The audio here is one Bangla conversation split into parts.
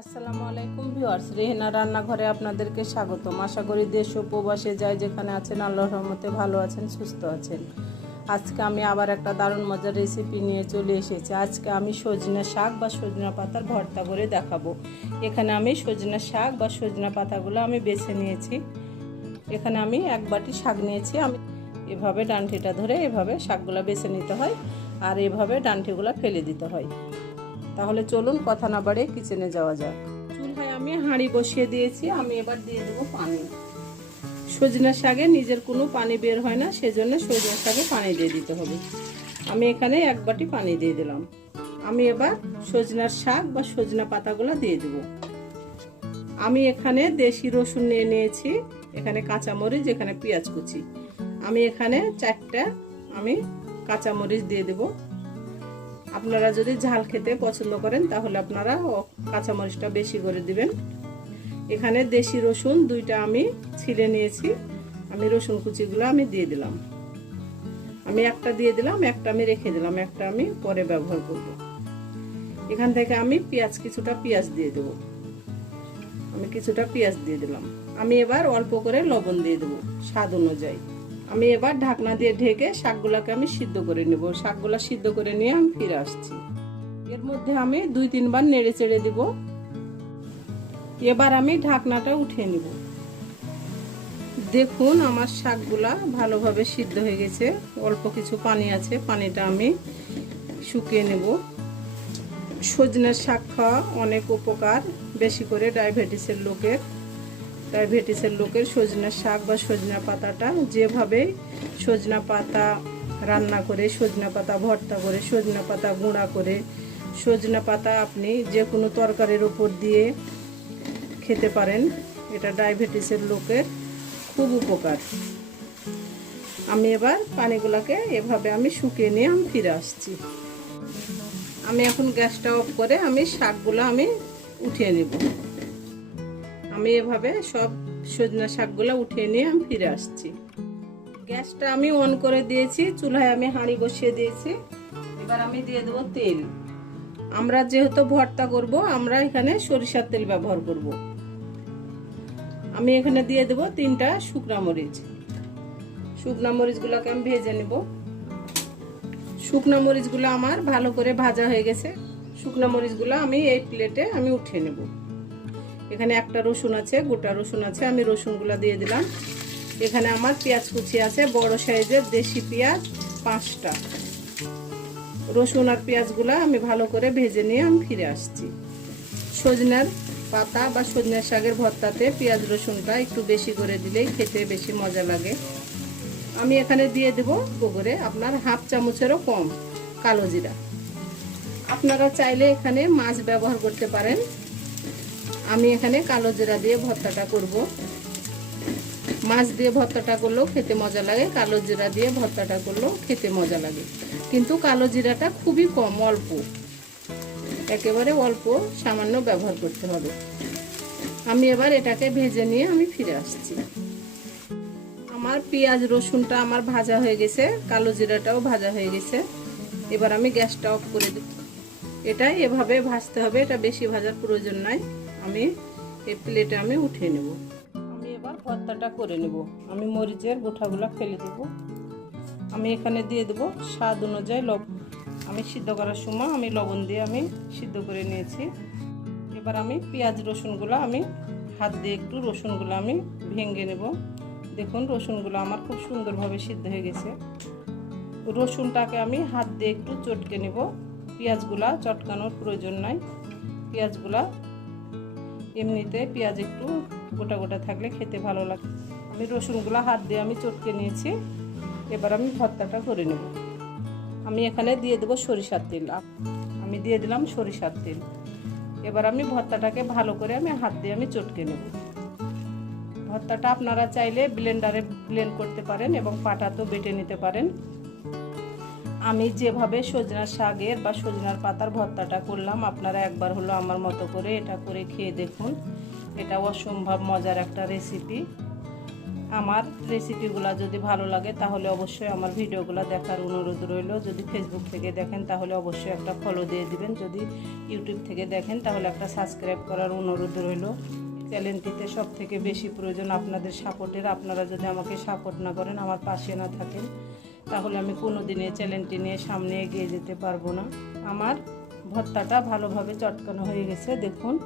আসসালামু আলাইকুম ভিউয়ার্স, রেহেনা রান্নাঘরে আপনাদেরকে স্বাগতম। আশা করি দেশ ও প্রবাসে যায় যেখানে আছেন আল্লাহর রহমতে ভালো আছেন, সুস্থ আছেন। আজকে আমি আবার একটা দারুণ মজার রেসিপি নিয়ে চলে এসেছি। আজকে আমি সজনে শাক বা সজনা পাতার ভর্তা করে দেখাবো। এখানে আমি সজনে শাক বা সজনা পাতাগুলো আমি বেছে নিয়েছি। এখানে আমি এক বাটি শাক নিয়েছি। আমি এভাবে ডান্ঠিটা ধরে এভাবে শাকগুলো বেছে নিতে হয়, আর এভাবে ডান্ঠিগুলো ফেলে দিতে হয়। তাহলে চলুন কথা না বাড়িয়ে কিচেনে যাওয়া যাক। চুলায় আমি হাঁড়ি বসিয়ে দিয়েছি। আমি এবার দিয়ে দেবো পানি। সজনা শাকে নিজের কোনো পানি বের হয় না, সেজন্য সজনা শাকে পানি দিয়ে দিতে হবে। আমি এখানে এক বাটি পানি দিয়ে দিলাম। আমি এবার সজনার শাক বা সজনা পাতাগুলো দিয়ে দেব। আমি এখানে দেশি রসুন নিয়ে নিয়েছি, এখানে কাঁচামরিচ, এখানে পেঁয়াজ কুচি। আমি এখানে 4টা আমি কাঁচামরিচ দিয়ে দেব। আপনারা যদি ঝাল খেতে পছন্দ করেন তাহলে আপনারা কাঁচামরিচটা বেশি করে দিবেন। এখানে দেশি রসুন 2টা আমি ছিলে নিয়েছি। আমি রসুন কুচিগুলো আমি দিয়ে দিলাম। আমি একটা দিয়ে দিলাম, একটা আমি রেখে দিলাম, একটা আমি পরে ব্যবহার করব। এখান থেকে আমি কিছুটা পেঁয়াজ দিয়ে দেব। আমি কিছুটা পেঁয়াজ দিয়ে দিলাম। আমি এবার অল্প করে লবণ দিয়ে দেব স্বাদ অনুযায়ী। আমি এবার ঢাকনা দিয়ে ঢেকে শাকগুলোকে আমি সিদ্ধ করে নেব। শাকগুলো সিদ্ধ করে নিয়ে আমি ফিরে আসছি। এর মধ্যে আমি 2-3 বার নেড়ে চেড়ে দেব। এবার আমি ঢাকনাটা উঠিয়ে নেব। দেখুন আমার শাকগুলা ভালোভাবে সিদ্ধ হয়ে গেছে। অল্প কিছু পানি আছে, পানিটা আমি শুকিয়ে নেব। সজনের শাক খাওয়া অনেক উপকার, বেশি করে ডায়াবেটিসের লোকের সজনা শাক বা সজনা পাতাটা যেভাবে সজনা পাতা রান্না করে, সজনা পাতা ভর্তা করে, সজনা পাতা গুঁড়া করে, সজনা পাতা আপনি যে কোনো তরকারির উপর দিয়ে খেতে পারেন। এটা ডায়াবেটিসের লোকের খুব উপকার। আমি এবার পানিগুলোকে এভাবে আমি শুকিয়ে নিয়ে আমি ফিরে আসছি। আমি এখন গ্যাসটা অফ করে আমি শাকগুলো আমি উঠিয়ে নেব। আমি এভাবে সব সজনা শাকগুলো উঠিয়ে নিয়ে আমি ফিরে আসছি। গ্যাসটা আমি অন করে দিয়েছি, চুলায় আমি হাঁড়ি বসিয়ে দিয়েছি। এবার আমি দিয়ে দেবো তেল। আমরা যেহেতু ভর্তা করব, আমরা এখানে সরিষার তেল ব্যবহার করব। আমি এখানে দিয়ে দেবো 3টা শুকনা মরিচ। শুকনা মরিচগুলোকে আমি ভেজে নেব। শুকনা মরিচগুলো আমার ভালো করে ভাজা হয়ে গেছে। শুকনা মরিচগুলো আমি এই প্লেটে আমি উঠিয়ে নেব। এখানে একটা রসুন আছে, গোটা রসুন আছে, আমি রসুনগুলো দিয়ে দিলাম। এখানে আমার পেঁয়াজ কুচি আছে, বড় সাইজের দেশি পেঁয়াজ 5টা। রসুন আর পেঁয়াজগুলো আমি ভালো করে ভেজে নিয়ে আমি ফিরে আসছি। সজনার পাতা বা সজনের শাকের ভর্তাতে পেঁয়াজ রসুনটা একটু বেশি করে দিলেই খেতে বেশি মজা লাগে। আমি এখানে দিয়ে দেব করে আপনার 1/2 চামচেরও কম কালো জিরা। আপনারা চাইলে এখানে মাছ ব্যবহার করতে পারেন। আমি এখানে কালো জিরা দিয়ে ভর্তাটা করব। মাছ দিয়ে ভর্তাটা করলেও খেতে মজা লাগে, কালো জিরা দিয়ে ভর্তাটা করলেও খেতে মজা লাগে, কিন্তু কালো জিরাটা খুবই কম, অল্প, একেবারে অল্প সামান্য ব্যবহার করতে হবে। আমি এবার এটাকে ভেজে নিয়ে আমি ফিরে আসছি। আমার পেঁয়াজ রসুনটা আমার ভাজা হয়ে গেছে, কালো জিরাটাও ভাজা হয়ে গেছে। এবার আমি গ্যাসটা অফ করে দেব। এটাই এভাবে ভাজতে হবে, এটা বেশি ভাজার প্রয়োজন নাই। আমি এই প্লেটে আমি উঠিয়ে নেব। আমি এবার ভর্তাটা করে নেব। আমি মরিচের গোটাগুলো ফেলে দেব। আমি এখানে দিয়ে দেব স্বাদ অনুযায়ী লবণ। আমি সিদ্ধ করার সময় আমি লবণ দিয়ে আমি সিদ্ধ করে নিয়েছি। এবার আমি পেঁয়াজ রসুনগুলো আমি হাত দিয়ে একটু রসুনগুলো আমি ভেঙে নেব। দেখুন রসুনগুলো আমার খুব সুন্দরভাবে সিদ্ধ হয়ে গেছে। রসুনটাকে আমি হাত দিয়ে একটু চটকে নেব। পেঁয়াজগুলা চটকানোর প্রয়োজন নাই। পেঁয়াজগুলা এমনিতে পেঁয়াজ একটু গোটা গোটা থাকলে খেতে ভালো লাগে। আমি রসুনগুলা হাত দিয়ে আমি চটকে নিয়েছি। এবার আমি ভর্তাটা করে নেব। আমি এখানে দিয়ে দেবো সরিষার তেল। আমি দিয়ে দিলাম সরিষার তেল। এবার আমি ভর্তাটাকে ভালো করে আমি হাত দিয়ে আমি চটকে নেব। ভর্তাটা আপনারা চাইলে ব্লেন্ডারে ব্লেন্ড করতে পারেন এবং পাটাতেও বেটে নিতে পারেন। আমি যেভাবে সজনার শাকের বা সজনার পাতার ভর্তাটা করলাম, আপনারা একবার হলো আমার মতো করে এটা করে খেয়ে দেখুন। এটা অসম্ভব মজার একটা রেসিপি। আমার রেসিপিগুলো যদি ভালো লাগে তাহলে অবশ্যই আমার ভিডিওগুলো দেখার অনুরোধ রইল। যদি ফেসবুক থেকে দেখেন তাহলে অবশ্যই একটা ফলো দিয়ে দিবেন, যদি ইউটিউব থেকে দেখেন তাহলে একটা সাবস্ক্রাইব করার অনুরোধ রইল। চ্যানেলটিতে সব থেকে বেশি প্রয়োজন আপনাদের সাপোর্টের। আপনারা যদি আমাকে সাপোর্ট না করেন, আমার পাশে না থাকেন, তাহলে আমি কোনো দিনে চ্যানেলটি নিয়ে সামনে এগিয়ে যেতে পারবো না। আমার ভর্তাটা ভালোভাবে চটকানো হয়ে গেছে, দেখুন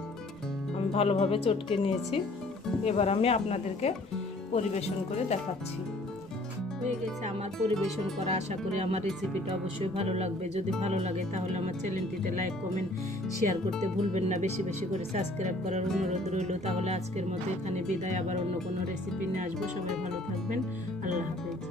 আমি ভালোভাবে চটকে নিয়েছি। এবার আমি আপনাদেরকে পরিবেশন করে দেখাচ্ছি। হয়ে গেছে আমার পরিবেশন করা। আশা করি আমার রেসিপিটা অবশ্যই ভালো লাগবে। যদি ভালো লাগে তাহলে আমার চ্যানেলটিতে লাইক, কমেন্ট, শেয়ার করতে ভুলবেন না। বেশি বেশি করে সাবস্ক্রাইব করার অনুরোধ রইল। তাহলে আজকের মতো এখানে বিদায়। আবার অন্য কোনো রেসিপি নিয়ে আসবো। সবাই ভালো থাকবেন। আল্লাহ হাফেজ।